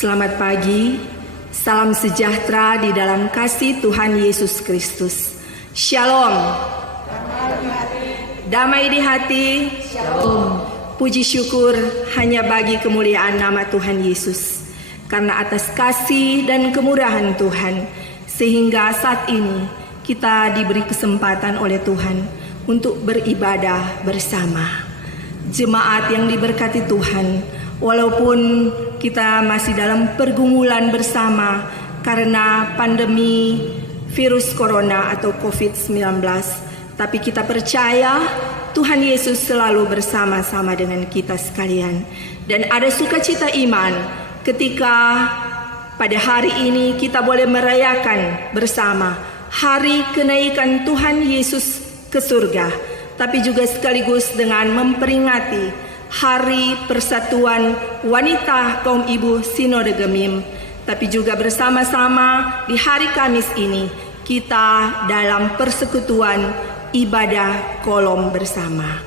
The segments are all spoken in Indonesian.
Selamat pagi, salam sejahtera di dalam kasih Tuhan Yesus Kristus. Shalom. Damai di hati. Shalom. Puji syukur hanya bagi kemuliaan nama Tuhan Yesus. Karena atas kasih dan kemurahan Tuhan, sehingga saat ini kita diberi kesempatan oleh Tuhan untuk beribadah bersama. Jemaat yang diberkati Tuhan, walaupun kita masih dalam pergumulan bersama karena pandemi virus corona atau COVID-19, tapi kita percaya Tuhan Yesus selalu bersama-sama dengan kita sekalian. Dan ada sukacita iman ketika pada hari ini kita boleh merayakan bersama hari kenaikan Tuhan Yesus ke surga, tapi juga sekaligus dengan memperingati Hari Persatuan Wanita Kaum Ibu Sinode Gemim. Tapi juga bersama-sama di hari Kamis ini kita dalam persekutuan ibadah kolom bersama.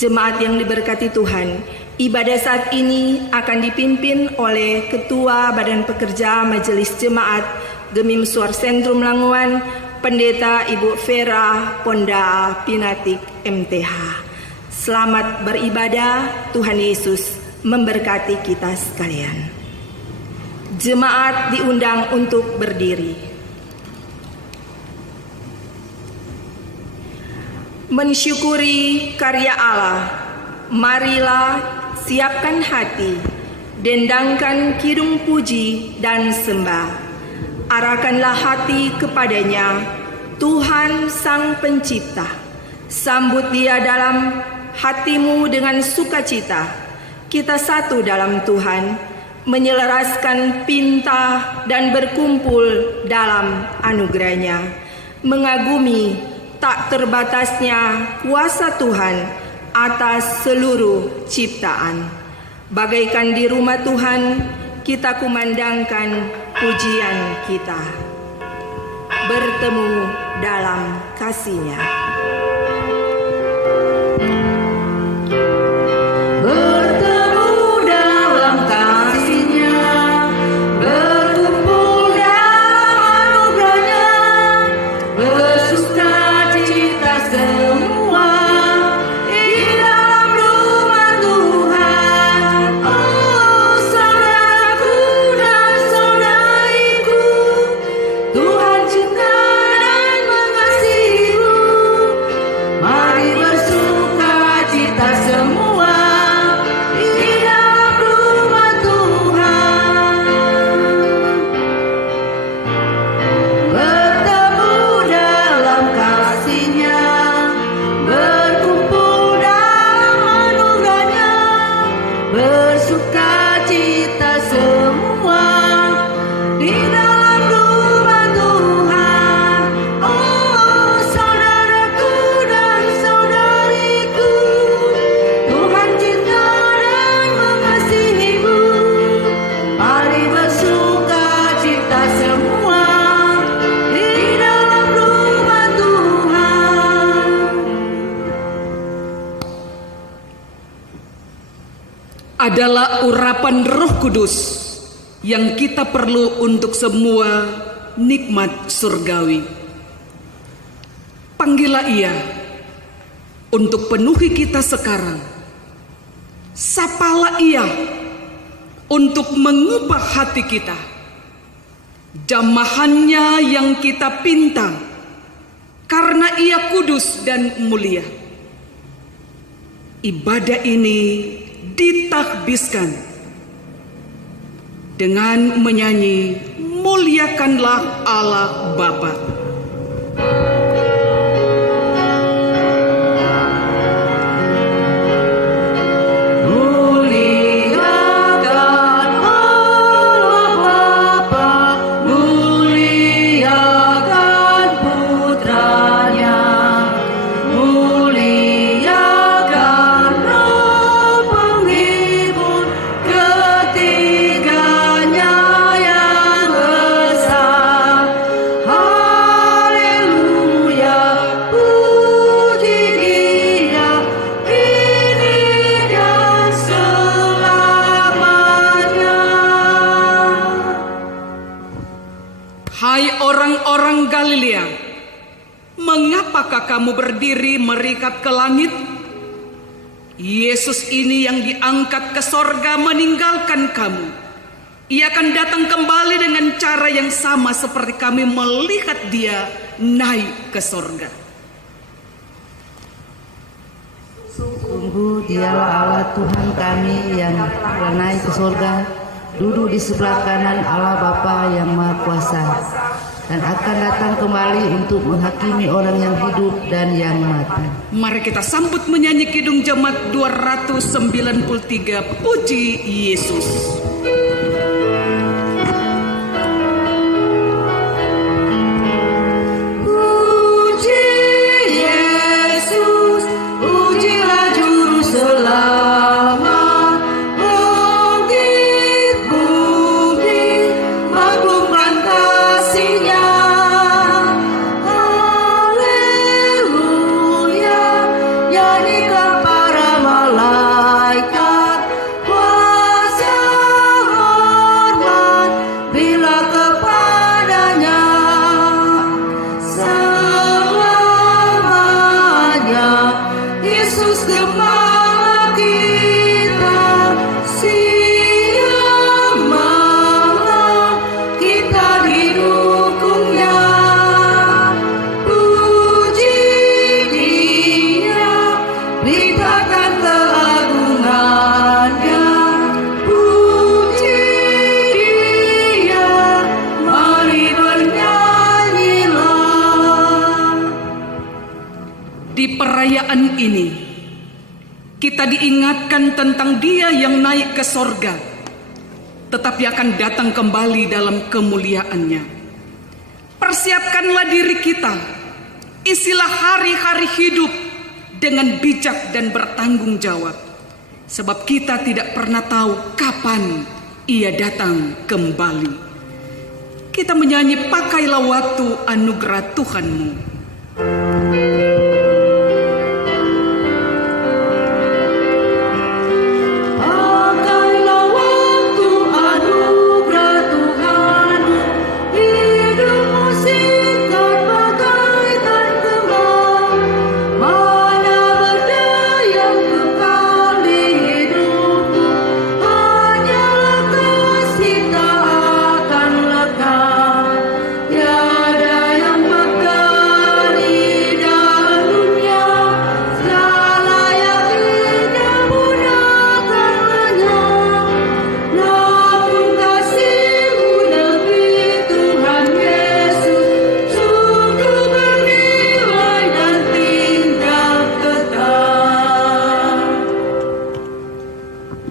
Jemaat yang diberkati Tuhan, ibadah saat ini akan dipimpin oleh Ketua Badan Pekerja Majelis Jemaat Gemim Suar Sentrum Languan, Pendeta Ibu Vera Ponda Pinatik MTH. Selamat beribadah, Tuhan Yesus memberkati kita sekalian. Jemaat diundang untuk berdiri. Mensyukuri karya Allah, marilah siapkan hati, dendangkan kidung puji dan sembah. Arahkanlah hati kepadanya, Tuhan Sang Pencipta. Sambut Dia dalam hatimu dengan sukacita. Kita satu dalam Tuhan, menyelaraskan pinta dan berkumpul dalam anugerahnya, mengagumi tak terbatasnya kuasa Tuhan atas seluruh ciptaan. Bagaikan di rumah Tuhan, kita kumandangkan pujian kita, bertemu dalam kasih-Nya. Adalah urapan Roh Kudus yang kita perlu untuk semua nikmat surgawi. Panggillah Ia untuk penuhi kita sekarang. Sapalah Ia untuk mengubah hati kita. Jamahannya yang kita pinta, karena Ia kudus dan mulia. Ibadah ini ditakbiskan dengan menyanyi Muliakanlah Allah Bapa. Ketiganya yang besar. orang Galilea, mengapakah kamu berdiri merikat ke langit? Yesus ini yang diangkat ke sorga meninggalkan kamu. Ia akan datang kembali dengan cara yang sama seperti kami melihat dia naik ke sorga. Sungguh dialah Allah Tuhan kami yang telah naik ke surga, duduk di sebelah kanan Allah Bapa yang Maha Kuasa, dan akan datang kembali untuk menghakimi orang yang hidup dan yang mati. Mari kita sambut menyanyi Kidung Jemaat 293, Puji Yesus. Perayaan ini kita diingatkan tentang Dia yang naik ke sorga, tetapi akan datang kembali dalam kemuliaannya. Persiapkanlah diri kita, isilah hari-hari hidup dengan bijak dan bertanggung jawab, sebab kita tidak pernah tahu kapan Ia datang kembali. Kita menyanyi Pakailah Waktu Anugerah Tuhanmu.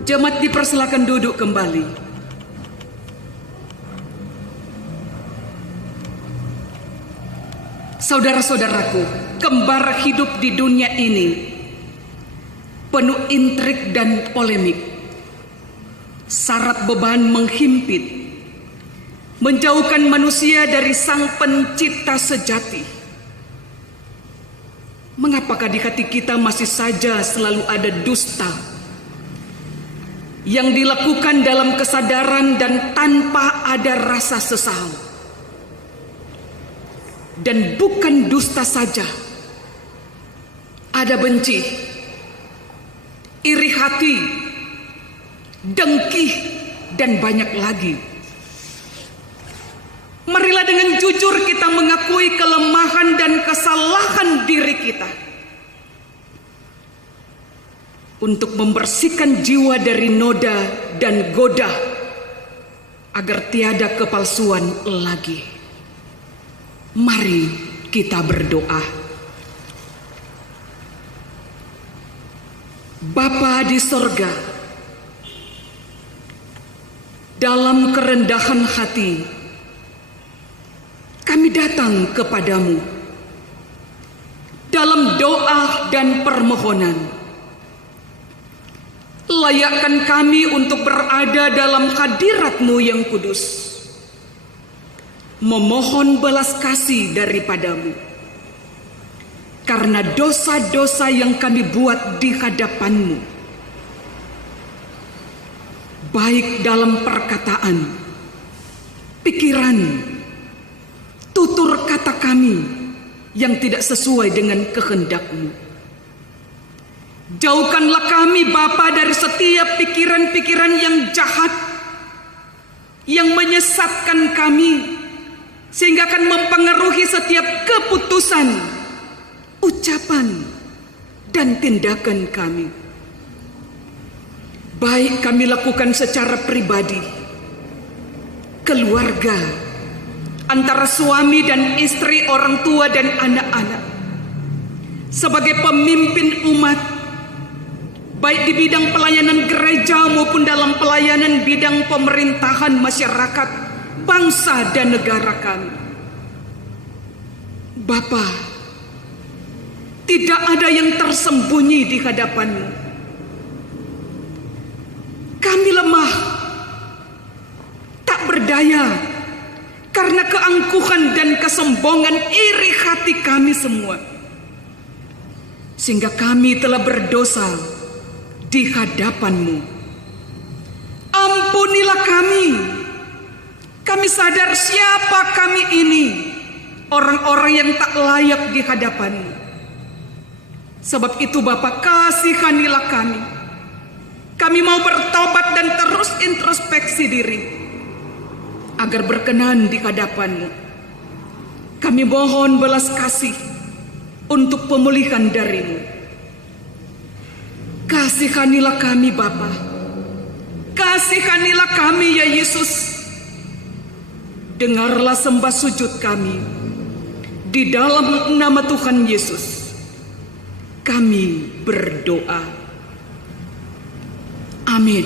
Jemaat dipersilakan duduk kembali. Saudara-saudaraku, kembar hidup di dunia ini penuh intrik dan polemik. Syarat beban menghimpit, menjauhkan manusia dari Sang Pencipta sejati. Mengapakah di hati kita masih saja selalu ada dusta yang dilakukan dalam kesadaran dan tanpa ada rasa sesal? Dan bukan dusta saja, ada benci, iri hati, dengki, dan banyak lagi. Marilah dengan jujur kita mengakui kelemahan dan kesalahan diri kita, untuk membersihkan jiwa dari noda dan goda, agar tiada kepalsuan lagi. Mari kita berdoa. Bapa di sorga, dalam kerendahan hati kami datang kepadamu dalam doa dan permohonan. Layakkan kami untuk berada dalam hadirat-Mu yang kudus, memohon belas kasih daripadamu karena dosa-dosa yang kami buat di hadapan-Mu, baik dalam perkataan, pikiran, tutur kata kami yang tidak sesuai dengan kehendak-Mu. Jauhkanlah kami Bapa dari setiap pikiran-pikiran yang jahat, yang menyesatkan kami, sehingga akan mempengaruhi setiap keputusan, ucapan, dan tindakan kami. Baik kami lakukan secara pribadi, keluarga, antara suami dan istri, orang tua dan anak-anak, sebagai pemimpin umat, baik di bidang pelayanan gereja maupun dalam pelayanan bidang pemerintahan masyarakat, bangsa dan negara kami. Bapa, tidak ada yang tersembunyi di hadapan-Mu. Kami lemah, tak berdaya, karena keangkuhan dan kesombongan iri hati kami semua, sehingga kami telah berdosa di hadapan-Mu. Ampunilah kami. Kami sadar siapa kami ini, orang-orang yang tak layak di hadapan-Mu. Sebab itu Bapa, kasihanilah kami. Kami mau bertobat dan terus introspeksi diri, agar berkenan di hadapan-Mu. Kami mohon belas kasih untuk pemulihan dari-Mu. Kasihanilah kami Bapa. Kasihanilah kami ya Yesus. Dengarlah sembah sujud kami. Di dalam nama Tuhan Yesus kami berdoa. Amin.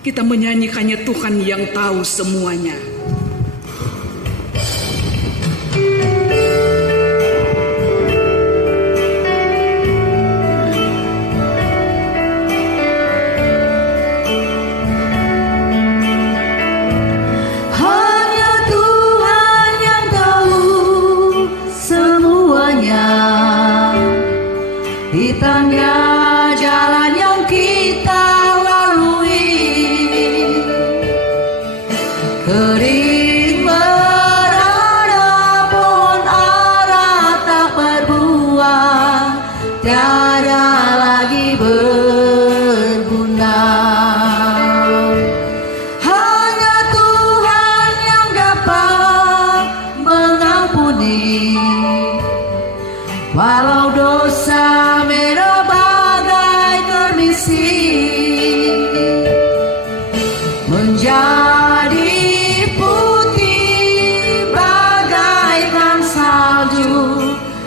Kita menyanyi hanya Tuhan yang tahu semuanya. Hanya Tuhan yang tahu semuanya. Hitamnya jalan yang kita lalui, kering berada pun arah tak berbuah, tiada lagi berguna. Hanya Tuhan yang dapat mengampuni, walau dosa merah bagai kermisi menjadi putih bagaikan salju.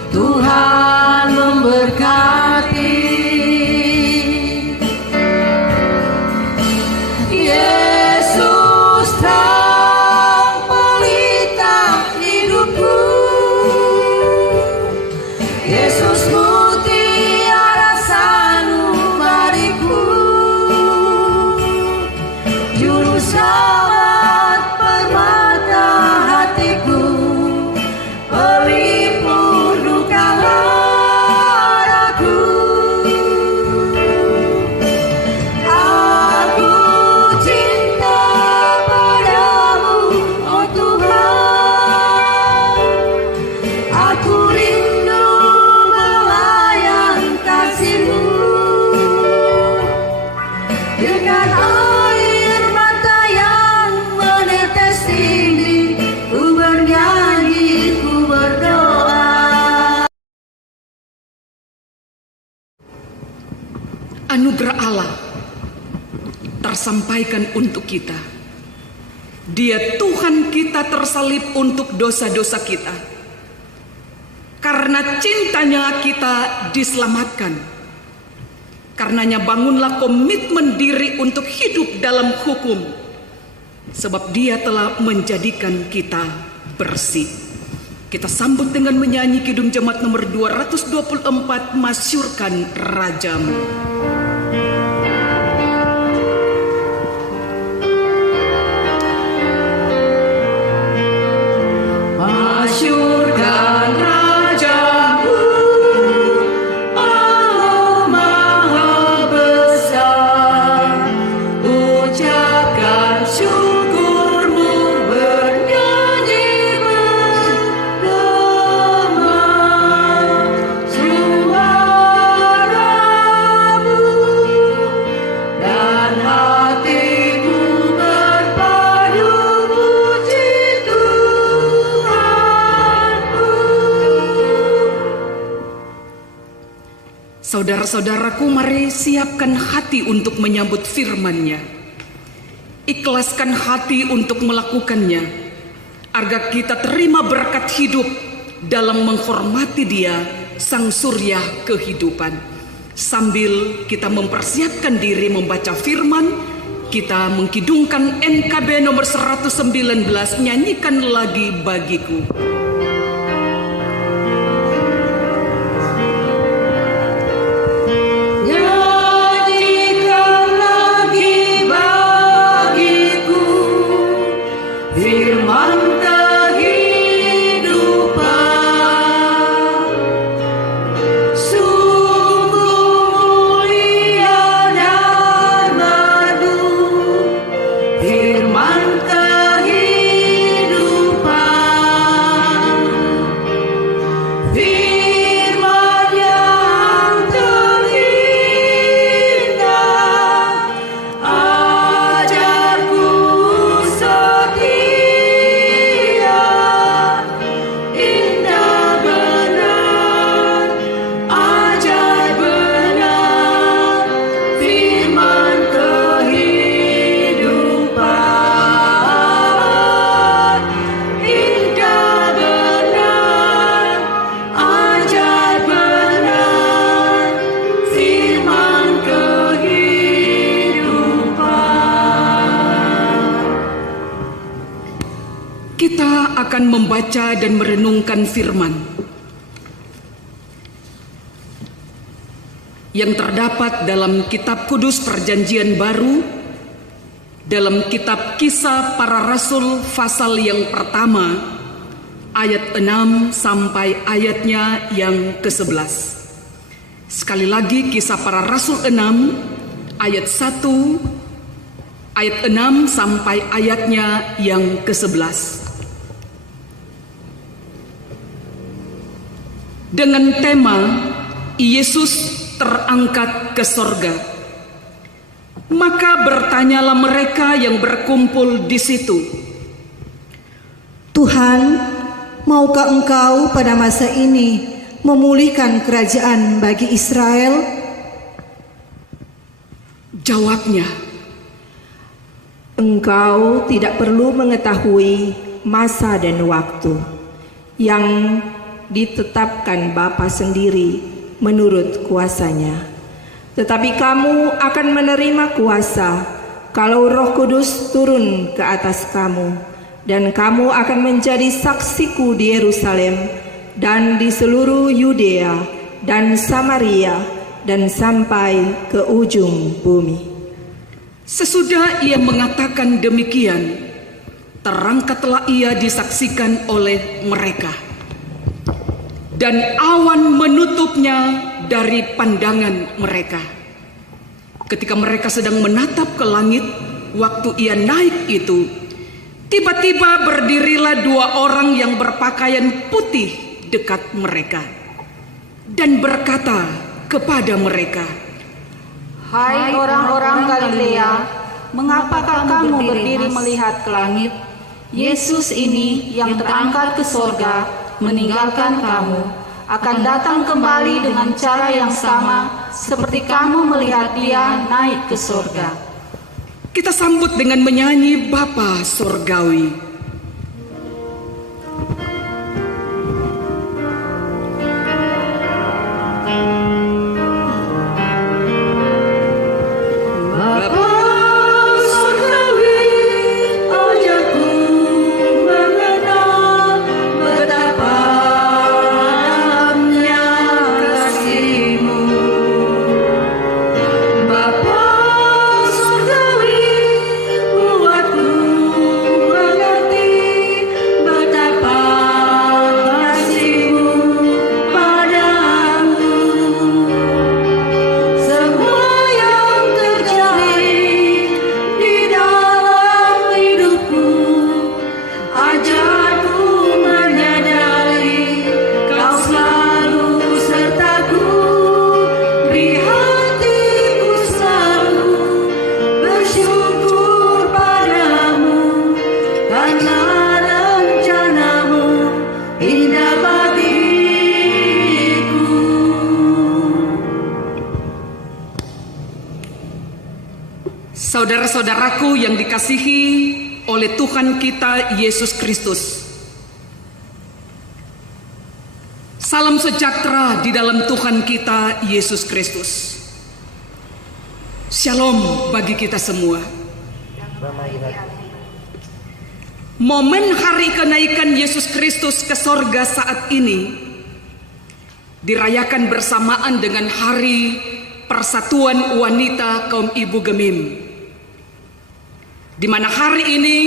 Tuhan memberkati. Yesus terang pelita hidupku. Yesus mutiara sanubariku, juru selamat permata hatiku, pelipur duka laraku. Aku cinta padamu, oh Tuhan. Aku rindu melayan kasih-Mu. Dengan air mata yang menetes ini, ku bernyanyi, ku berdoa. Anugerah Allah tersampaikan untuk kita. Dia Tuhan kita tersalib untuk dosa-dosa kita. Karena cintanya kita diselamatkan. Karenanya bangunlah komitmen diri untuk hidup dalam hukum. Sebab Dia telah menjadikan kita bersih. Kita sambut dengan menyanyi Kidung Jemaat nomor 224, Masyurkan Rajamu. Masyurkan Raja-Mu, Allah Maha Besar. Ucapkan syukur-Mu Saudara-saudaraku, mari siapkan hati untuk menyambut firman-Nya. Ikhlaskan hati untuk melakukannya, agar kita terima berkat hidup dalam menghormati Dia, Sang Surya kehidupan. Sambil kita mempersiapkan diri membaca firman, kita mengkidungkan NKB nomor 119, nyanyikan lagi bagiku. Kita akan membaca dan merenungkan firman yang terdapat dalam Kitab Kudus Perjanjian Baru, dalam Kitab Kisah Para Rasul pasal yang pertama, ayat 6 sampai ayatnya yang ke-11. Sekali lagi, Kisah Para Rasul 6, ayat 1, ayat 6 sampai ayatnya yang ke-11. Dengan tema Yesus terangkat ke sorga. Maka bertanyalah mereka yang berkumpul di situ, Tuhan, maukah Engkau pada masa ini memulihkan kerajaan bagi Israel? Jawabnya, Engkau tidak perlu mengetahui masa dan waktu yang ditetapkan Bapa sendiri menurut kuasanya. Tetapi kamu akan menerima kuasa kalau Roh Kudus turun ke atas kamu, dan kamu akan menjadi saksiku di Yerusalem dan di seluruh Yudea dan Samaria dan sampai ke ujung bumi. sesudah ia mengatakan demikian, terangkatlah ia disaksikan oleh mereka, dan awan menutupnya dari pandangan mereka. Ketika mereka sedang menatap ke langit, waktu ia naik itu, tiba-tiba berdirilah dua orang yang berpakaian putih dekat mereka, dan berkata kepada mereka, Hai orang-orang Galilea, mengapakah kamu berdiri melihat ke langit? Yesus ini yang terangkat ke sorga meninggalkan kamu, akan datang kembali dengan cara yang sama seperti kamu melihat Dia naik ke sorga. Kita sambut dengan menyanyi Bapa Sorgawi. Bapa Surgawi, buatku Saudara-saudaraku yang dikasihi oleh Tuhan kita Yesus Kristus, salam sejahtera di dalam Tuhan kita Yesus Kristus. Shalom bagi kita semua. Momen hari kenaikan Yesus Kristus ke sorga saat ini dirayakan bersamaan dengan hari Persatuan Wanita Kaum Ibu Gemim, di mana hari ini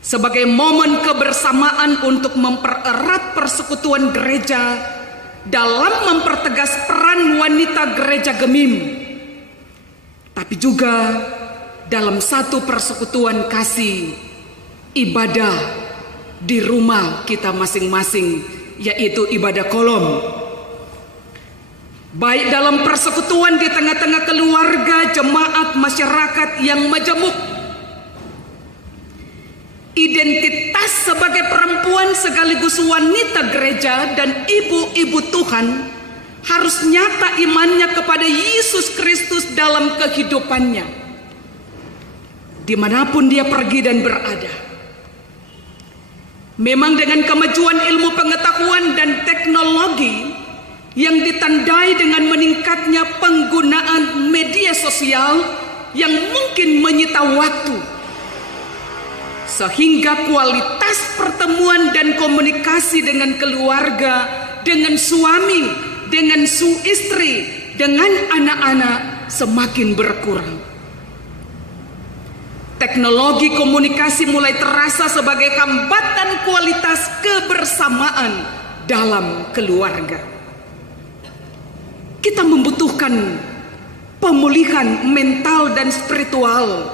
sebagai momen kebersamaan untuk mempererat persekutuan gereja dalam mempertegas peran wanita gereja Gemim, tapi juga dalam satu persekutuan kasih ibadah di rumah kita masing-masing, yaitu ibadah kolom. Baik dalam persekutuan di tengah-tengah keluarga, jemaat, masyarakat yang majemuk. Identitas sebagai perempuan sekaligus wanita gereja dan ibu-ibu Tuhan harus nyata imannya kepada Yesus Kristus dalam kehidupannya, dimanapun dia pergi dan berada. Memang dengan kemajuan ilmu pengetahuan dan teknologi yang ditandai dengan meningkatnya penggunaan media sosial yang mungkin menyita waktu, sehingga kualitas pertemuan dan komunikasi dengan keluarga, dengan suami, dengan istri, dengan anak-anak semakin berkurang. Teknologi komunikasi mulai terasa sebagai hambatan kualitas kebersamaan dalam keluarga. Kita membutuhkan pemulihan mental dan spiritual,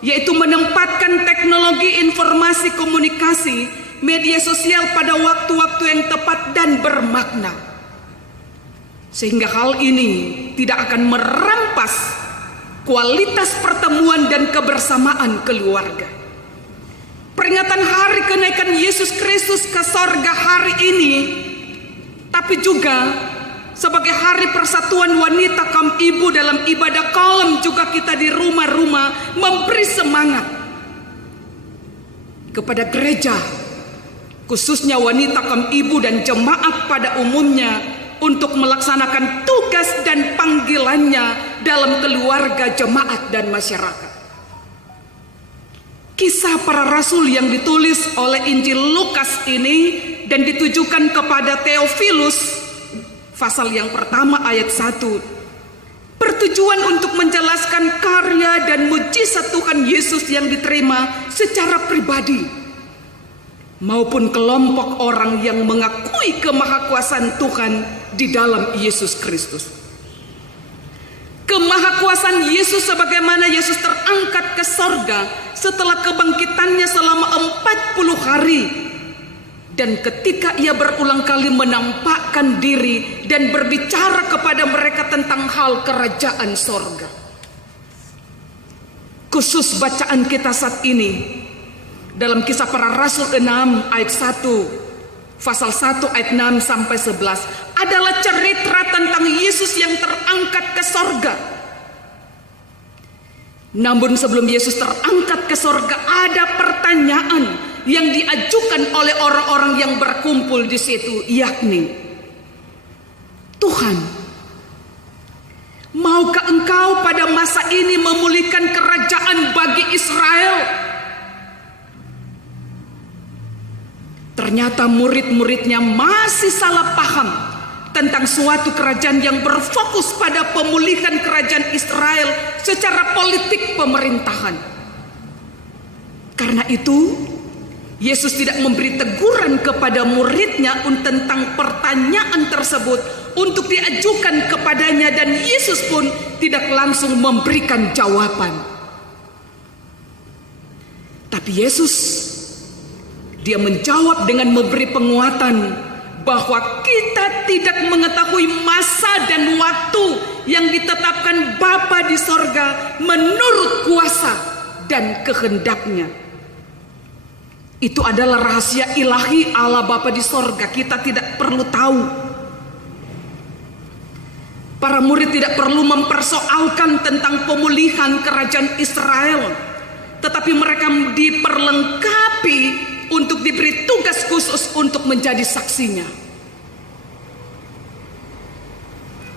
yaitu menempatkan teknologi informasi komunikasi media sosial pada waktu-waktu yang tepat dan bermakna, sehingga hal ini tidak akan merampas kualitas pertemuan dan kebersamaan keluarga. Peringatan hari kenaikan Yesus Kristus ke sorga hari ini, tapi juga sebagai hari persatuan wanita kaum ibu dalam ibadah kolom, juga kita di rumah-rumah memberi semangat kepada gereja, khususnya wanita kaum ibu dan jemaat pada umumnya, untuk melaksanakan tugas dan panggilannya dalam keluarga, jemaat, dan masyarakat. Kisah para rasul yang ditulis oleh Injil Lukas ini dan ditujukan kepada Theophilus, pasal yang pertama ayat 1, bertujuan untuk menjelaskan karya dan mujizat Tuhan Yesus yang diterima secara pribadi maupun kelompok orang yang mengakui kemahakuasaan Tuhan di dalam Yesus Kristus. Kemahakuasaan Yesus sebagaimana Yesus terangkat ke sorga setelah kebangkitannya selama 40 hari, dan ketika ia berulang kali menampakkan diri dan berbicara kepada mereka tentang hal kerajaan sorga. Khusus bacaan kita saat ini dalam Kisah Para Rasul 6 ayat 1, pasal 1 ayat 6 sampai 11 adalah cerita tentang Yesus yang terangkat ke sorga. Namun sebelum Yesus terangkat ke sorga, ada pertanyaan yang diajukan oleh orang-orang yang berkumpul di situ, yakni, Tuhan, maukah Engkau pada masa ini memulihkan kerajaan bagi Israel? Ternyata murid-muridnya masih salah paham tentang suatu kerajaan yang berfokus pada pemulihan kerajaan Israel secara politik pemerintahan. Karena itu, Yesus tidak memberi teguran kepada muridnya tentang pertanyaan tersebut untuk diajukan kepadanya, dan Yesus pun tidak langsung memberikan jawaban. Tapi Yesus, dia menjawab dengan memberi penguatan bahwa kita tidak mengetahui masa dan waktu yang ditetapkan Bapa di sorga menurut kuasa dan kehendaknya. Itu adalah rahasia ilahi Allah Bapa di sorga, kita tidak perlu tahu. Para murid tidak perlu mempersoalkan tentang pemulihan kerajaan Israel, tetapi mereka diperlengkapi untuk diberi tugas khusus untuk menjadi saksinya.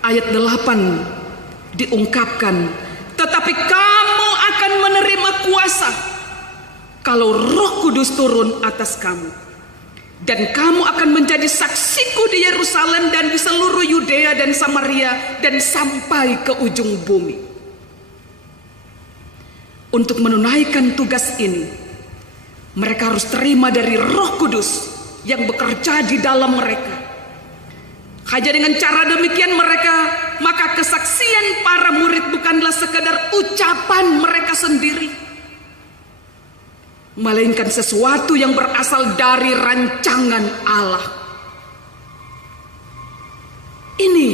Ayat 8 diungkapkan, tetapi kamu akan menerima kuasa kalau Roh Kudus turun atas kamu. Dan kamu akan menjadi saksiku di Yerusalem dan di seluruh Yudea dan Samaria dan sampai ke ujung bumi. Untuk menunaikan tugas ini, mereka harus terima dari Roh Kudus yang bekerja di dalam mereka. Hanya dengan cara demikian maka kesaksian para murid bukanlah sekedar ucapan mereka sendiri, melainkan sesuatu yang berasal dari rancangan Allah. Ini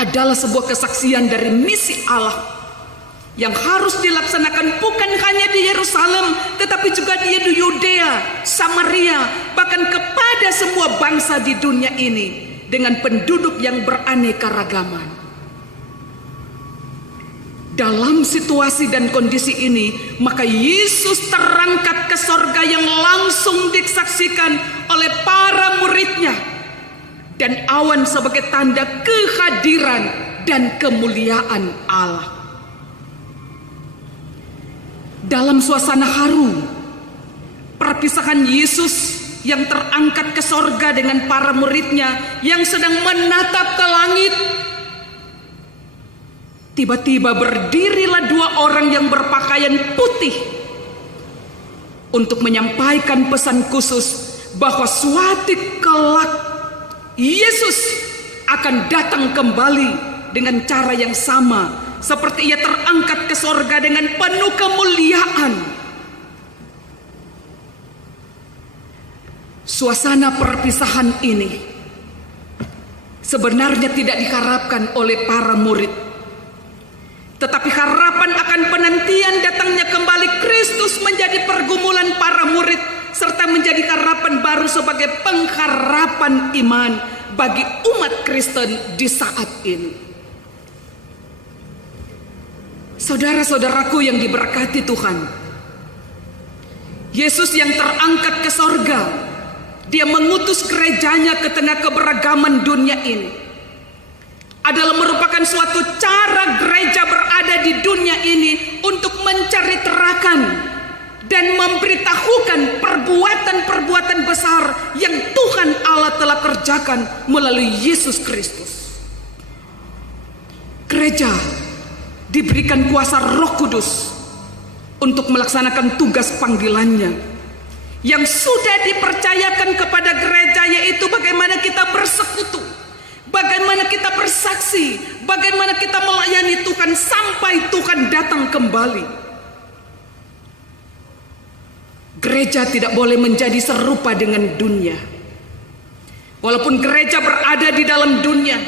adalah sebuah kesaksian dari misi Allah yang harus dilaksanakan bukan hanya di Yerusalem, tetapi juga di Yudea, Samaria, bahkan kepada semua bangsa di dunia ini dengan penduduk yang beraneka ragaman. Dalam situasi dan kondisi ini, maka Yesus terangkat ke sorga yang langsung disaksikan oleh para muridnya, dan awan sebagai tanda kehadiran dan kemuliaan Allah. Dalam suasana haru, perpisahan Yesus yang terangkat ke sorga dengan para muridnya yang sedang menatap ke langit, tiba-tiba berdirilah dua orang yang berpakaian putih untuk menyampaikan pesan khusus bahwa suatu kelak Yesus akan datang kembali dengan cara yang sama seperti ia terangkat ke sorga dengan penuh kemuliaan. Suasana perpisahan ini sebenarnya tidak diharapkan oleh para murid, tetapi harapan akan penantian datangnya kembali Kristus menjadi pergumulan para murid, serta menjadi harapan baru sebagai pengharapan iman bagi umat Kristen di saat ini. Saudara-saudaraku yang diberkati Tuhan, Yesus yang terangkat ke sorga, Dia mengutus gerejanya ke tengah keberagaman dunia ini, adalah merupakan suatu cara gereja berada di dunia ini untuk menceritakan dan memberitahukan perbuatan-perbuatan besar yang Tuhan Allah telah kerjakan melalui Yesus Kristus. Gereja diberikan kuasa Roh Kudus untuk melaksanakan tugas panggilannya yang sudah dipercayakan kepada gereja, yaitu bagaimana kita bersekutu, bagaimana kita bersaksi, bagaimana kita melayani Tuhan sampai Tuhan datang kembali. Gereja tidak boleh menjadi serupa dengan dunia. Walaupun gereja berada di dalam dunia,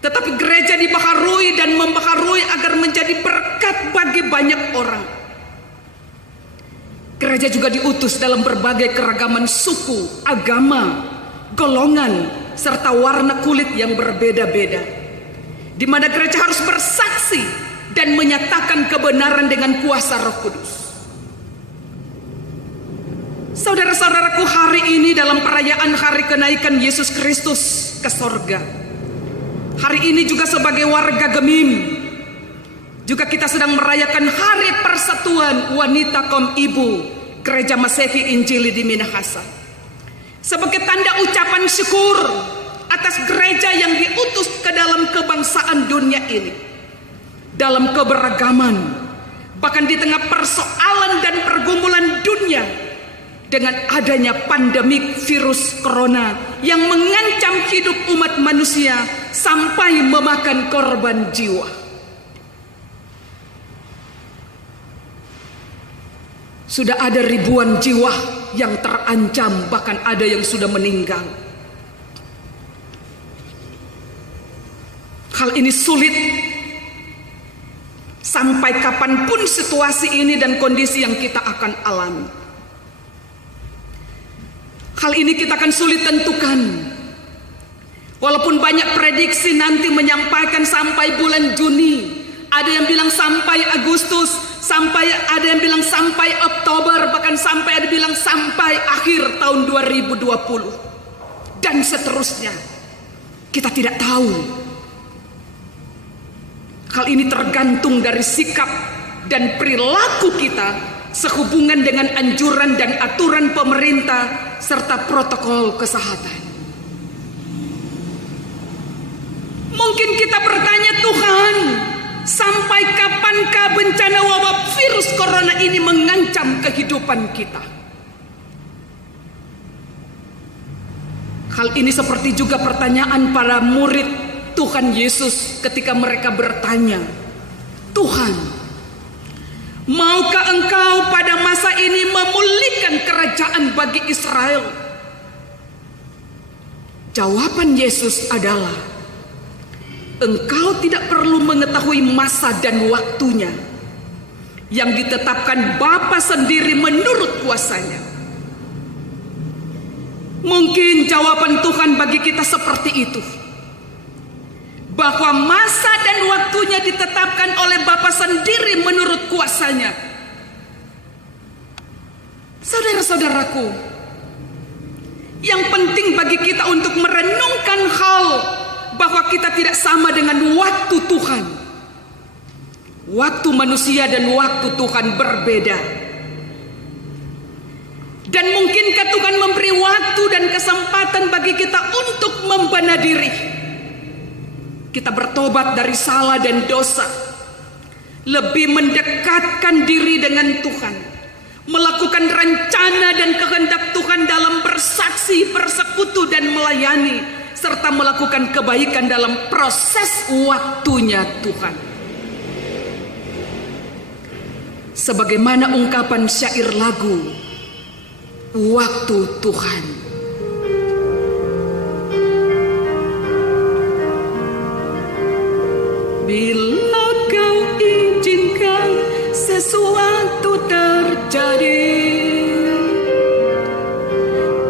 tetapi gereja dibaharui dan membaharui agar menjadi berkat bagi banyak orang. Gereja juga diutus dalam berbagai keragaman suku, agama, golongan, serta warna kulit yang berbeda-beda, di mana gereja harus bersaksi dan menyatakan kebenaran dengan kuasa Roh Kudus. Saudara-saudaraku, hari ini dalam perayaan hari kenaikan Yesus Kristus ke sorga, hari ini juga sebagai warga Gemim, juga kita sedang merayakan hari persatuan wanita kaum ibu Gereja Masehi Injili di Minahasa, sebagai tanda ucapan syukur atas gereja yang diutus ke dalam kebangsaan dunia ini, dalam keberagaman, bahkan di tengah persoalan dan pergumulan dunia, dengan adanya pandemik virus corona yang mengancam hidup umat manusia sampai memakan korban jiwa. Sudah ada ribuan jiwa yang terancam, bahkan ada yang sudah meninggal. Hal ini sulit sampai kapanpun situasi ini dan kondisi yang kita akan alami. Hal ini kita akan sulit tentukan. Walaupun banyak prediksi nanti menyampaikan sampai bulan Juni, ada yang bilang sampai Agustus, ada yang bilang sampai Oktober, bahkan ada yang bilang sampai akhir tahun 2020 dan seterusnya. Kita tidak tahu. Hal ini tergantung dari sikap dan perilaku kita sehubungan dengan anjuran dan aturan pemerintah serta protokol kesehatan. Mungkin kita bertanya, Tuhan, sampai kapankah bencana wabah virus corona ini mengancam kehidupan kita? Hal ini seperti juga pertanyaan para murid Tuhan Yesus ketika mereka bertanya, Tuhan, maukah Engkau pada masa ini memulihkan kerajaan bagi Israel? Jawaban Yesus adalah, Engkau tidak perlu mengetahui masa dan waktunya yang ditetapkan Bapa sendiri menurut kuasanya. Mungkin jawaban Tuhan bagi kita seperti itu, bahwa masa dan waktunya ditetapkan oleh Bapa sendiri menurut kuasanya. Saudara-saudaraku, yang penting bagi kita untuk merenungkan hal bahwa kita tidak sama dengan waktu Tuhan. Waktu manusia dan waktu Tuhan berbeda. Dan mungkinkah Tuhan memberi waktu dan kesempatan bagi kita untuk membenahi diri? Kita bertobat dari salah dan dosa, lebih mendekatkan diri dengan Tuhan, melakukan rencana dan kehendak Tuhan dalam bersaksi, bersekutu dan melayani, serta melakukan kebaikan dalam proses waktunya Tuhan. Sebagaimana ungkapan syair lagu, waktu Tuhan. Bila Kau izinkan sesuatu terjadi,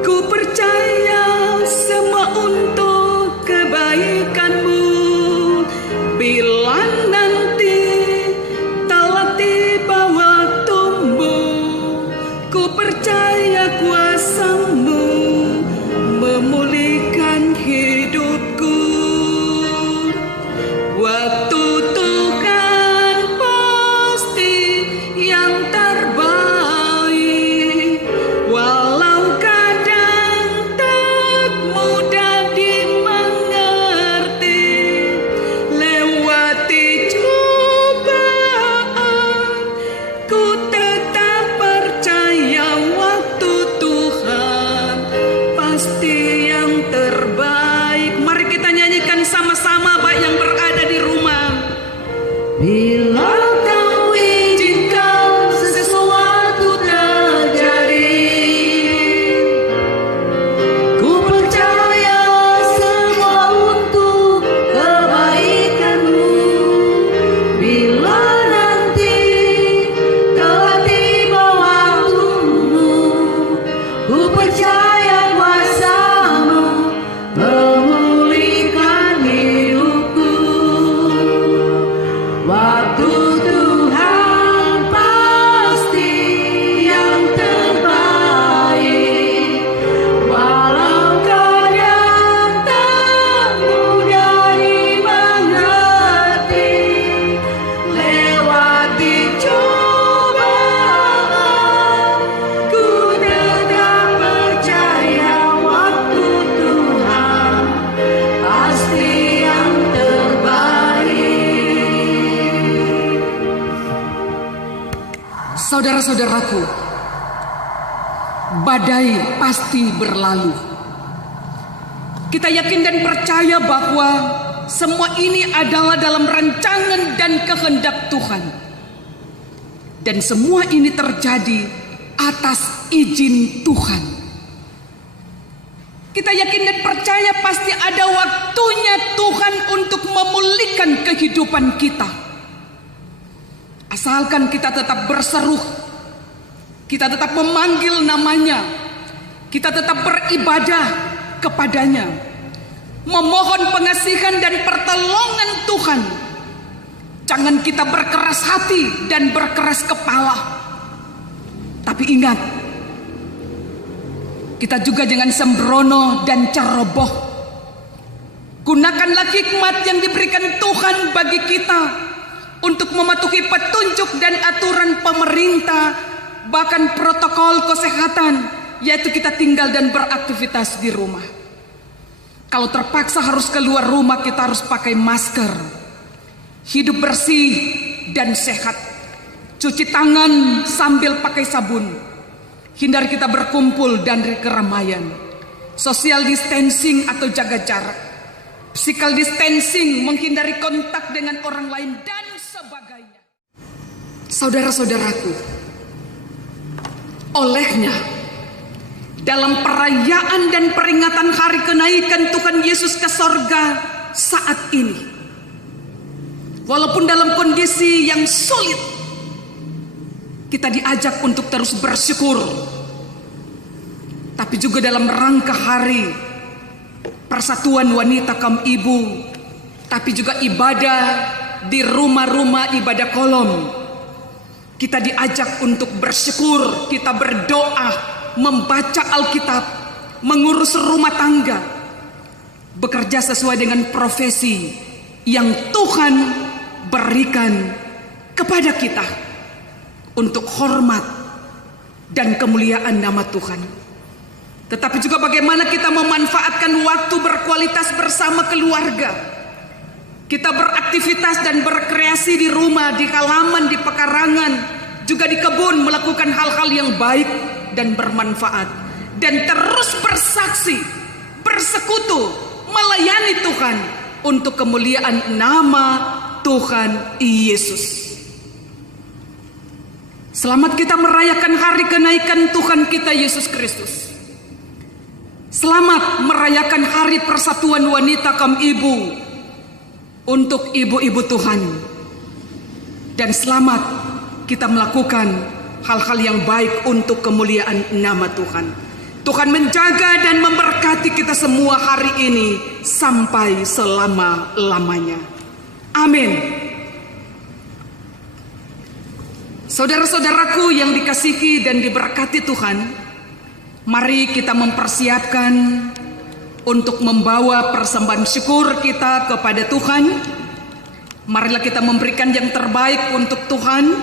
ku percaya semua untuk kebaikan-Mu. Bila nanti telah tiba waktu-Mu, ku percaya kuasa-Mu memulihkan hidupku. Waktu Tuhan pasti yang terbaik, walau kadang tak mudah dimengerti. Lewati cobaan, ku tetap percaya waktu Tuhan pasti yang terbaik. Mari kita nyanyikan sama-sama, baik yang berada di rumah. Bila Kau izinkan sesuatu terjadi, ku percaya semua untuk kebaikan-Mu. Bila nanti telah tiba waktu-Mu, ku percaya kuasa-Mu memulihkan hidupku. Waktu Tuhan pasti yang terbaik, walau kadang tak mudah dimengerti. Lewati cobaan, ku tetap percaya waktu Tuhan pasti yang terbaik. Saudara-saudaraku, badai pasti berlalu. Kita yakin dan percaya bahwa semua ini adalah dalam rancangan dan kehendak Tuhan. Dan semua ini terjadi atas izin Tuhan. Kita yakin dan percaya pasti ada waktunya Tuhan untuk memulihkan kehidupan kita. Asalkan kita tetap berseru, kita tetap memanggil namanya, kita tetap beribadah kepadanya, memohon pengasihan dan pertolongan Tuhan. Jangan kita berkeras hati dan berkeras kepala. Tapi ingat, kita juga jangan sembrono dan ceroboh. Gunakanlah hikmat yang diberikan Tuhan bagi kita untuk mematuhi petunjuk dan aturan pemerintah, bahkan protokol kesehatan, yaitu kita tinggal dan beraktivitas di rumah. Kalau terpaksa harus keluar rumah, kita harus pakai masker. Hidup bersih dan sehat. Cuci tangan sambil pakai sabun. Hindari kita berkumpul dan keramaian. Social distancing atau jaga jarak. Physical distancing, menghindari kontak dengan orang lain dan sebagainya. Saudara-saudaraku, olehnya dalam perayaan dan peringatan hari kenaikan Tuhan Yesus ke sorga saat ini, walaupun dalam kondisi yang sulit, kita diajak untuk terus bersyukur. Tapi juga dalam rangka hari Persatuan Wanita kaum Ibu, tapi juga ibadah di rumah-rumah ibadah kolom, kita diajak untuk bersyukur, kita berdoa, membaca Alkitab, mengurus rumah tangga, bekerja sesuai dengan profesi yang Tuhan berikan kepada kita untuk hormat dan kemuliaan nama Tuhan. Tetapi juga bagaimana kita memanfaatkan waktu berkualitas bersama keluarga. Kita beraktivitas dan berkreasi di rumah, di halaman, di pekarangan, juga di kebun, melakukan hal-hal yang baik dan bermanfaat. Dan terus bersaksi, bersekutu, melayani Tuhan untuk kemuliaan nama Tuhan Yesus. Selamat kita merayakan hari kenaikan Tuhan kita Yesus Kristus. Selamat merayakan hari Persatuan Wanita kaum Ibu untuk ibu-ibu Tuhan. Dan selamat kita melakukan hal-hal yang baik untuk kemuliaan nama Tuhan. Tuhan menjaga dan memberkati kita semua hari ini sampai selama-lamanya. Amin. Saudara-saudaraku yang dikasihi dan diberkati Tuhan, mari kita mempersiapkan untuk membawa persembahan syukur kita kepada Tuhan. Marilah kita memberikan yang terbaik untuk Tuhan,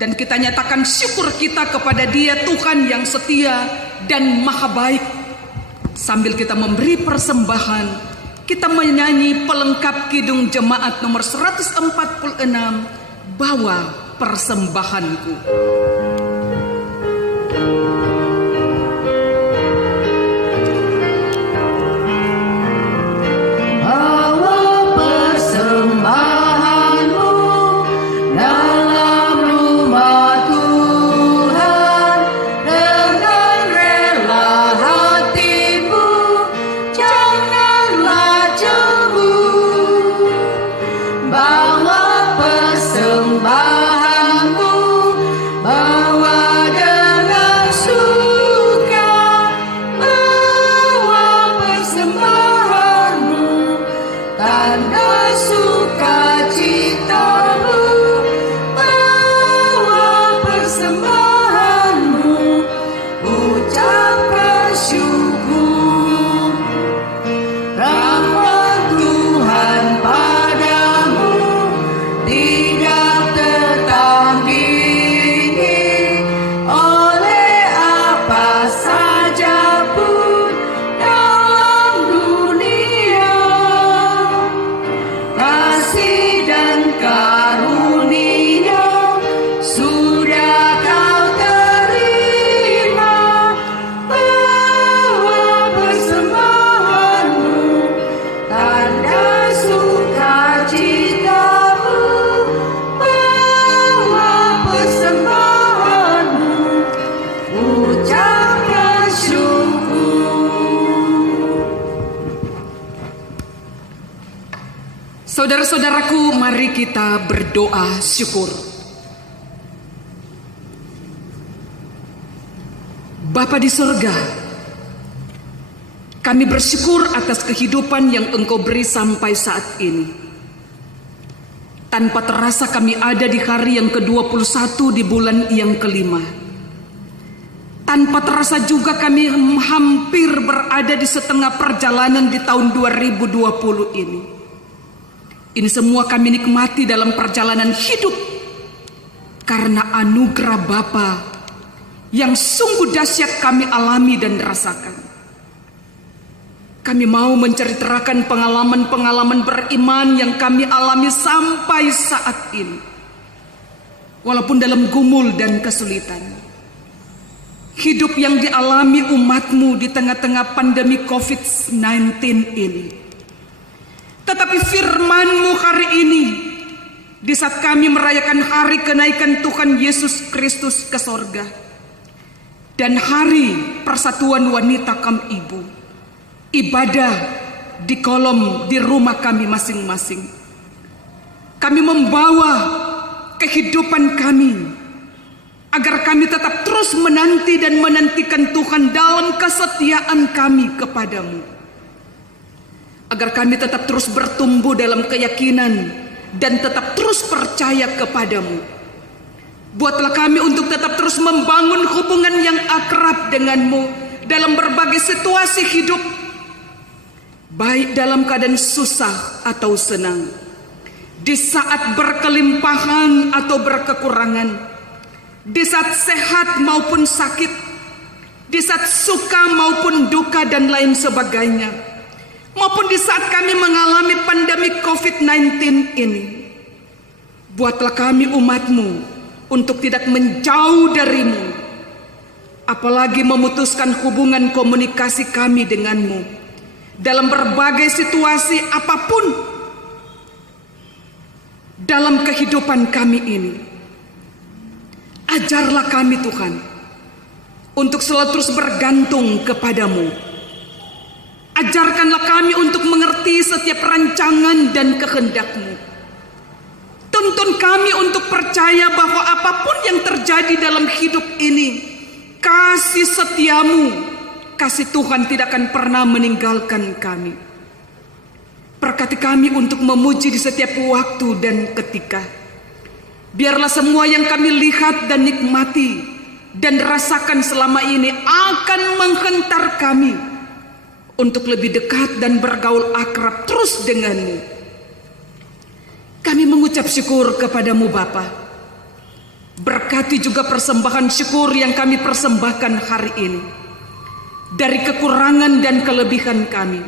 dan kita nyatakan syukur kita kepada Dia, Tuhan yang setia dan maha baik. Sambil kita memberi persembahan, kita menyanyi pelengkap kidung jemaat nomor 146, Bawa Persembahanku. Saudara-saudaraku, mari kita berdoa syukur. Bapa di surga, Kami bersyukur atas kehidupan yang Engkau beri sampai saat ini. Tanpa terasa kami ada di hari yang ke-21 di bulan yang kelima. Tanpa terasa juga kami hampir berada di setengah perjalanan di tahun 2020 ini. Ini semua kami nikmati dalam perjalanan hidup karena anugerah Bapa yang sungguh dahsyat kami alami dan rasakan. Kami mau menceritakan pengalaman-pengalaman beriman yang kami alami sampai saat ini. Walaupun dalam gumul dan kesulitan. Hidup yang dialami umat-Mu di tengah-tengah pandemi COVID-19 ini. Tetapi firman-Mu hari ini, di saat kami merayakan hari kenaikan Tuhan Yesus Kristus ke sorga, dan hari persatuan wanita kaum ibu, ibadah di kolom di rumah kami masing-masing. Kami membawa kehidupan kami agar kami tetap terus menanti dan menantikan Tuhan dalam kesetiaan kami kepadamu. Agar kami tetap terus bertumbuh dalam keyakinan dan tetap terus percaya kepadamu. Buatlah kami untuk tetap terus membangun hubungan yang akrab denganmu dalam berbagai situasi hidup, baik dalam keadaan susah atau senang, di saat berkelimpahan atau berkekurangan, di saat sehat maupun sakit, di saat suka maupun duka dan lain sebagainya, maupun di saat kami mengalami pandemi COVID-19 ini. Buatlah kami umat-Mu untuk tidak menjauh dari-Mu, apalagi memutuskan hubungan komunikasi kami dengan-Mu dalam berbagai situasi apapun dalam kehidupan kami ini. Ajarlah kami Tuhan untuk selalu terus bergantung kepadamu. Ajarkanlah kami untuk mengerti setiap rancangan dan kehendak-Mu. Tuntun kami untuk percaya bahwa apapun yang terjadi dalam hidup ini, kasih setiamu, kasih Tuhan tidak akan pernah meninggalkan kami. Berkati kami untuk memuji di setiap waktu dan ketika. Biarlah semua yang kami lihat dan nikmati dan rasakan selama ini akan menghentar kami untuk lebih dekat dan bergaul akrab terus denganmu. Kami mengucap syukur kepadamu Bapa. Berkati juga persembahan syukur yang kami persembahkan hari ini. Dari kekurangan dan kelebihan kami.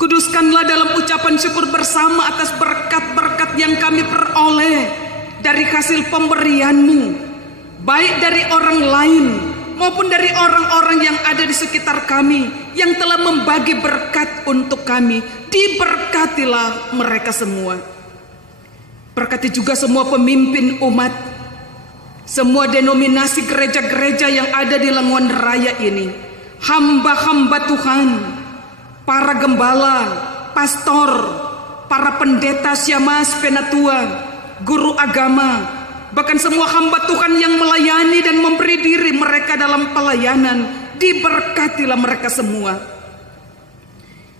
Kuduskanlah dalam ucapan syukur bersama atas berkat-berkat yang kami peroleh dari hasil pemberian-Mu, baik dari orang lain maupun dari orang-orang yang ada di sekitar kami yang telah membagi berkat untuk kami. Diberkatilah mereka semua. Berkati juga semua pemimpin umat, semua denominasi gereja-gereja yang ada di Languan Raya ini, hamba-hamba Tuhan, para gembala, pastor, para pendeta, syamas, penatua, guru agama, bahkan semua hamba Tuhan yang melayani dan memberi diri mereka dalam pelayanan. Diberkatilah mereka semua.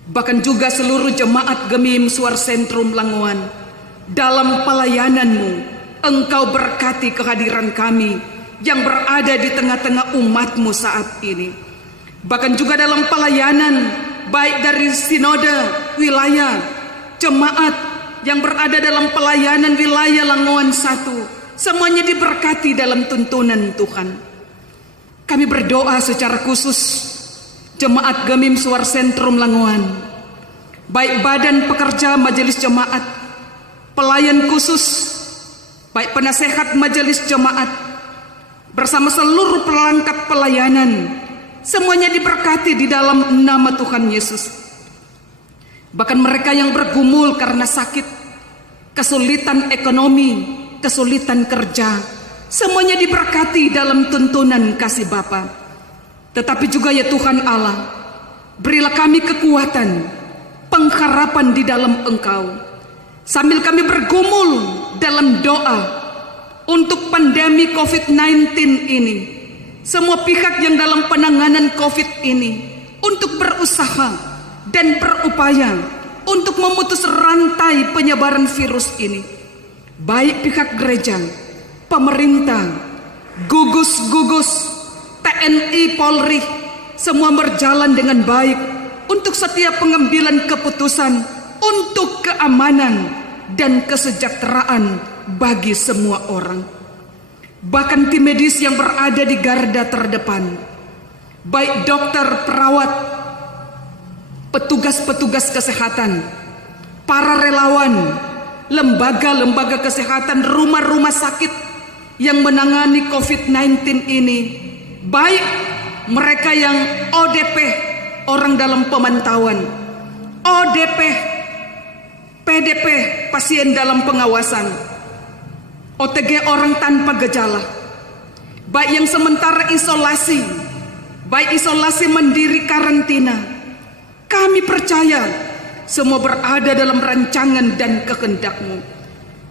Bahkan juga seluruh jemaat Gemim Suar Sentrum Langoan, dalam pelayanan-Mu Engkau berkati kehadiran kami yang berada di tengah-tengah umat-Mu saat ini. Bahkan juga dalam pelayanan, baik dari sinode wilayah, jemaat yang berada dalam pelayanan wilayah Langoan 1, semuanya diberkati dalam tuntunan Tuhan. Kami berdoa secara khusus jemaat Gemim Suar Sentrum Langoan, baik badan pekerja majelis jemaat, pelayan khusus, baik penasehat majelis jemaat, bersama seluruh perangkat pelayanan, semuanya diberkati di dalam nama Tuhan Yesus. Bahkan mereka yang bergumul karena sakit, kesulitan ekonomi, kesulitan kerja, semuanya diberkati dalam tuntunan kasih Bapa. Tetapi juga ya Tuhan Allah, berilah kami kekuatan, pengharapan di dalam Engkau. Sambil kami bergumul dalam doa untuk pandemi COVID-19 ini, semua pihak yang dalam penanganan COVID ini, untuk berusaha dan berupaya untuk memutus rantai penyebaran virus ini. Baik pihak gereja, pemerintah, gugus-gugus, TNI, Polri, semua berjalan dengan baik untuk setiap pengambilan keputusan untuk keamanan dan kesejahteraan bagi semua orang. Bahkan tim medis yang berada di garda terdepan, baik dokter, perawat, petugas-petugas kesehatan, para relawan, lembaga-lembaga kesehatan, rumah-rumah sakit yang menangani COVID-19 ini, baik mereka yang ODP, orang dalam pemantauan, ODP, PDP, pasien dalam pengawasan, OTG, orang tanpa gejala, baik yang sementara isolasi, baik isolasi mandiri, karantina. Kami percaya semua berada dalam rancangan dan kehendak-Mu.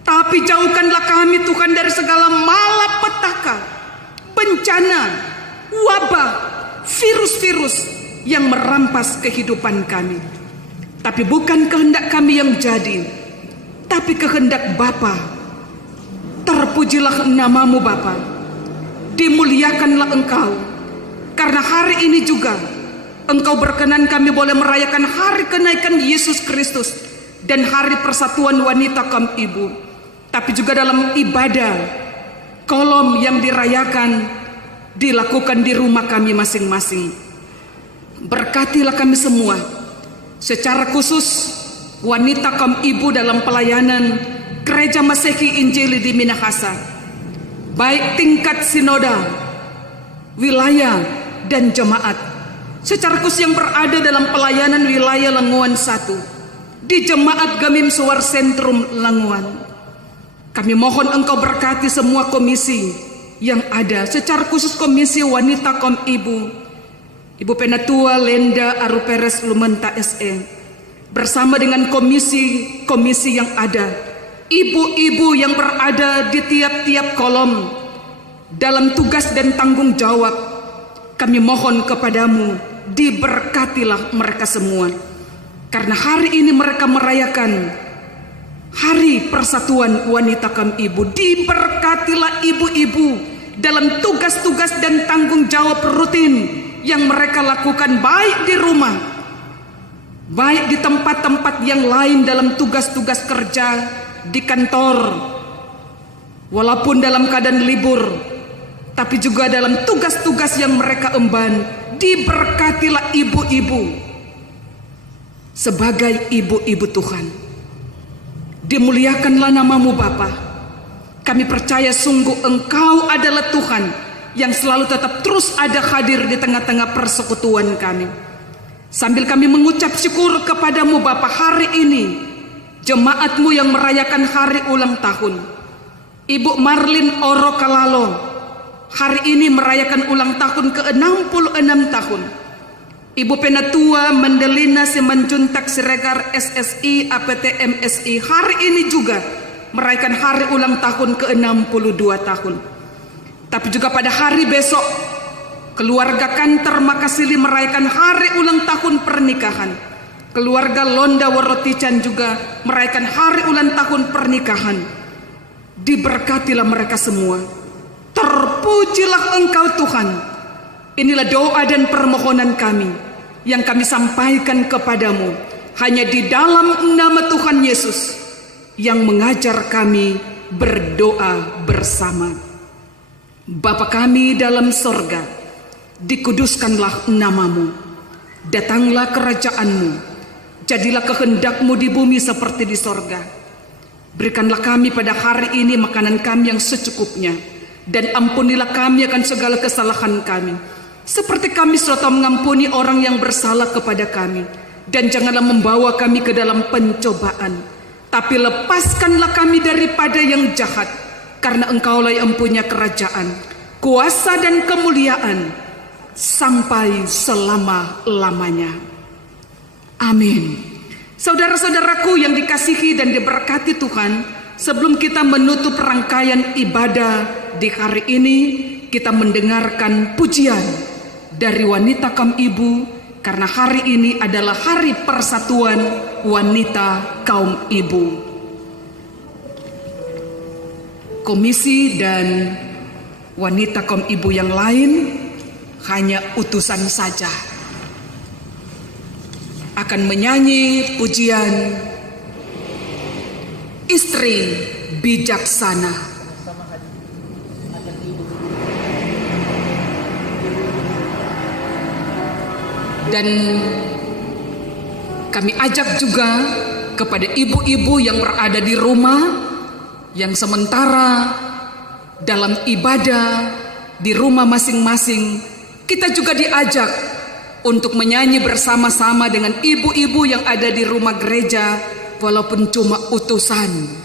Tapi jauhkanlah kami Tuhan dari segala malapetaka, bencana, wabah, virus-virus yang merampas kehidupan kami. Tapi bukan kehendak kami yang jadi, tapi kehendak Bapa. Terpujilah nama-Mu Bapa, dimuliakanlah Engkau, karena hari ini juga Engkau berkenan kami boleh merayakan hari kenaikan Yesus Kristus dan hari persatuan wanita kaum ibu. Tapi juga dalam ibadah kolom yang dirayakan dilakukan di rumah kami masing-masing. Berkatilah kami semua, secara khusus wanita kaum ibu dalam pelayanan Gereja Masehi Injili di Minahasa, baik tingkat sinodal, wilayah dan jemaat, secara khusus yang berada dalam pelayanan wilayah Lenguan 1 di Jemaat Gamim Suar Sentrum Lenguan. Kami mohon Engkau berkati semua komisi yang ada, secara khusus Komisi Wanita Kaum Ibu, Ibu Penatua Lenda Aruperes Lumenta SE, bersama dengan komisi-komisi yang ada, ibu-ibu yang berada di tiap-tiap kolom dalam tugas dan tanggung jawab. Kami mohon kepadamu, diberkatilah mereka semua, karena hari ini mereka merayakan Hari Persatuan Wanita Kaum Ibu. Diberkatilah ibu-ibu dalam tugas-tugas dan tanggung jawab rutin yang mereka lakukan, baik di rumah, baik di tempat-tempat yang lain dalam tugas-tugas kerja, di kantor, walaupun dalam keadaan libur, tapi juga dalam tugas-tugas yang mereka emban. Diberkatilah ibu-ibu sebagai ibu-ibu Tuhan. Dimuliakanlah nama-Mu Bapa. Kami percaya sungguh Engkau adalah Tuhan yang selalu tetap terus ada hadir di tengah-tengah persekutuan kami. Sambil kami mengucap syukur kepadamu Bapa, hari ini jemaat-Mu yang merayakan hari ulang tahun, Ibu Marlin Oro Kalalo, hari ini merayakan ulang tahun ke-66 tahun. Ibu Penatua Mendelina Simanjuntak Siregar SSI APT MSI hari ini juga merayakan hari ulang tahun ke-62 tahun. Tapi juga pada hari besok keluarga Kantor Makasili merayakan hari ulang tahun pernikahan. Keluarga Londa Warotican juga merayakan hari ulang tahun pernikahan. Diberkatilah mereka semua. Terpujilah Engkau Tuhan. Inilah doa dan permohonan kami yang kami sampaikan kepadamu hanya di dalam nama Tuhan Yesus yang mengajar kami berdoa bersama. Bapa kami dalam sorga, dikuduskanlah nama-Mu, datanglah kerajaan-Mu, jadilah kehendak-Mu di bumi seperti di sorga. Berikanlah kami pada hari ini makanan kami yang secukupnya, dan ampunilah kami akan segala kesalahan kami, seperti kami sudah mengampuni orang yang bersalah kepada kami. Dan janganlah membawa kami ke dalam pencobaan, tapi lepaskanlah kami daripada yang jahat, karena Engkaulah yang punya kerajaan, kuasa dan kemuliaan sampai selama-lamanya. Amin. Saudara-saudaraku yang dikasihi dan diberkati Tuhan, sebelum kita menutup rangkaian ibadah di hari ini, kita mendengarkan pujian dari wanita kaum ibu. karena hari ini adalah hari persatuan wanita kaum ibu. Komisi dan wanita kaum ibu yang lain hanya utusan saja akan menyanyi pujian Istri Bijaksana. Dan kami ajak juga kepada ibu-ibu yang berada di rumah, yang sementara dalam ibadah di rumah masing-masing, kita juga diajak untuk menyanyi bersama-sama dengan ibu-ibu yang ada di rumah gereja, walaupun cuma utusan.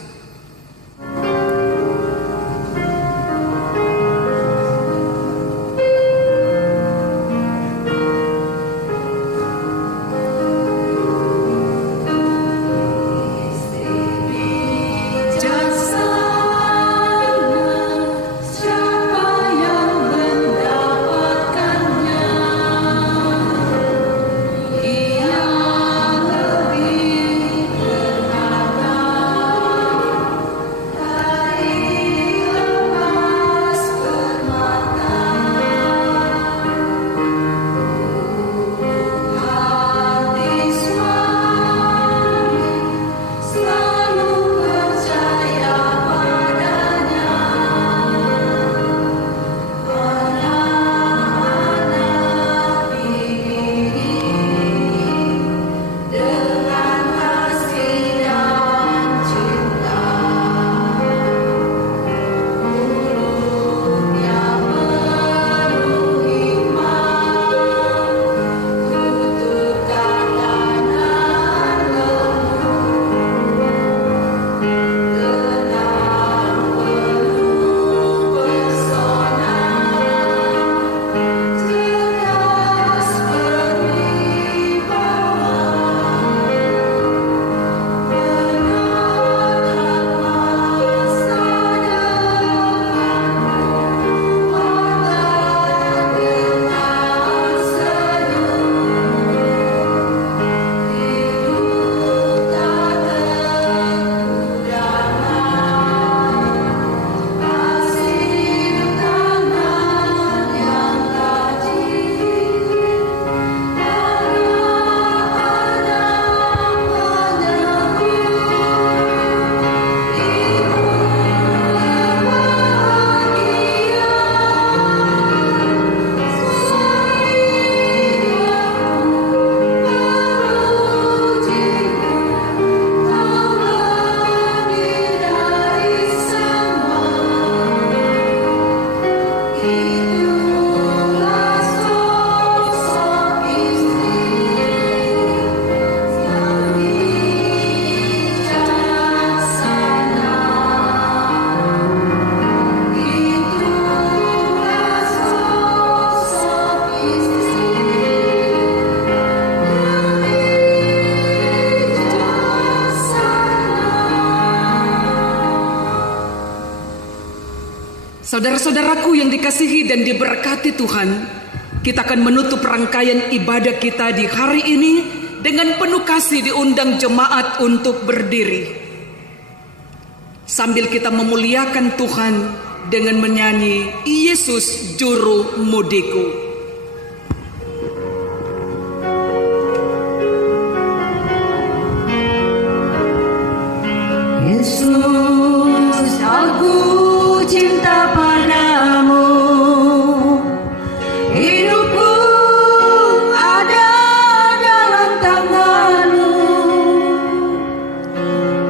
Saudara-saudaraku yang dikasihi dan diberkati Tuhan, kita akan menutup rangkaian ibadah kita di hari ini dengan penuh kasih diundang jemaat untuk berdiri. Sambil kita memuliakan Tuhan dengan menyanyi Yesus Juru Mudiku. Yesus, aku cinta padamu, hidupku ada dalam tanganmu.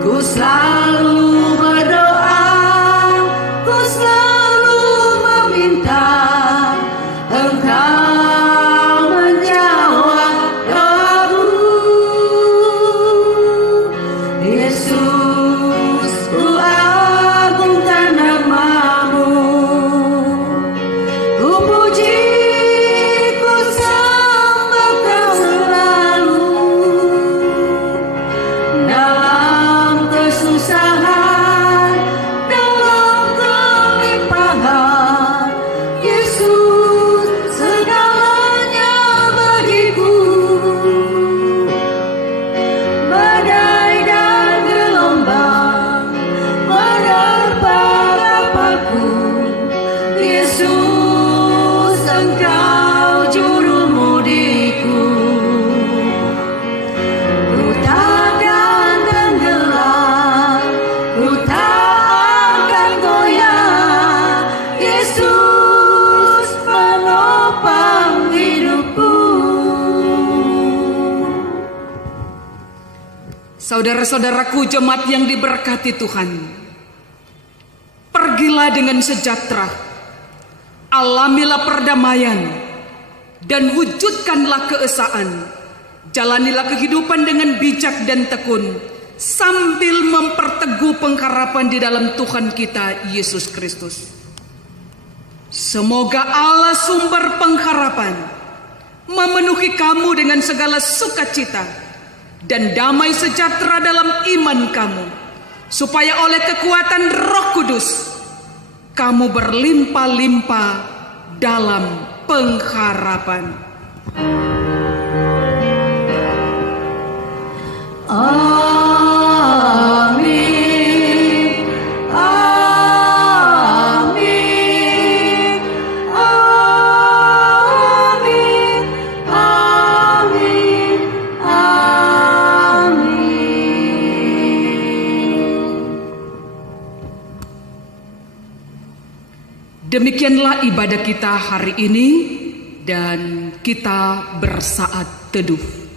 Ku selalu berdoa, ku selalu meminta Engkau Saudara-saudaraku jemaat yang diberkati Tuhan, pergilah dengan sejahtera, alamilah perdamaian, dan wujudkanlah keesaan. Jalanilah kehidupan dengan bijak dan tekun, sambil memperteguh pengharapan di dalam Tuhan kita Yesus Kristus. Semoga Allah sumber pengharapan memenuhi kamu dengan segala sukacita dan damai sejahtera dalam iman kamu, supaya oleh kekuatan Roh Kudus kamu berlimpah-limpah dalam pengharapan. Amin, amin, amin, amin, amin. Demikianlah ibadah kita hari ini, dan kita bersaat teduh.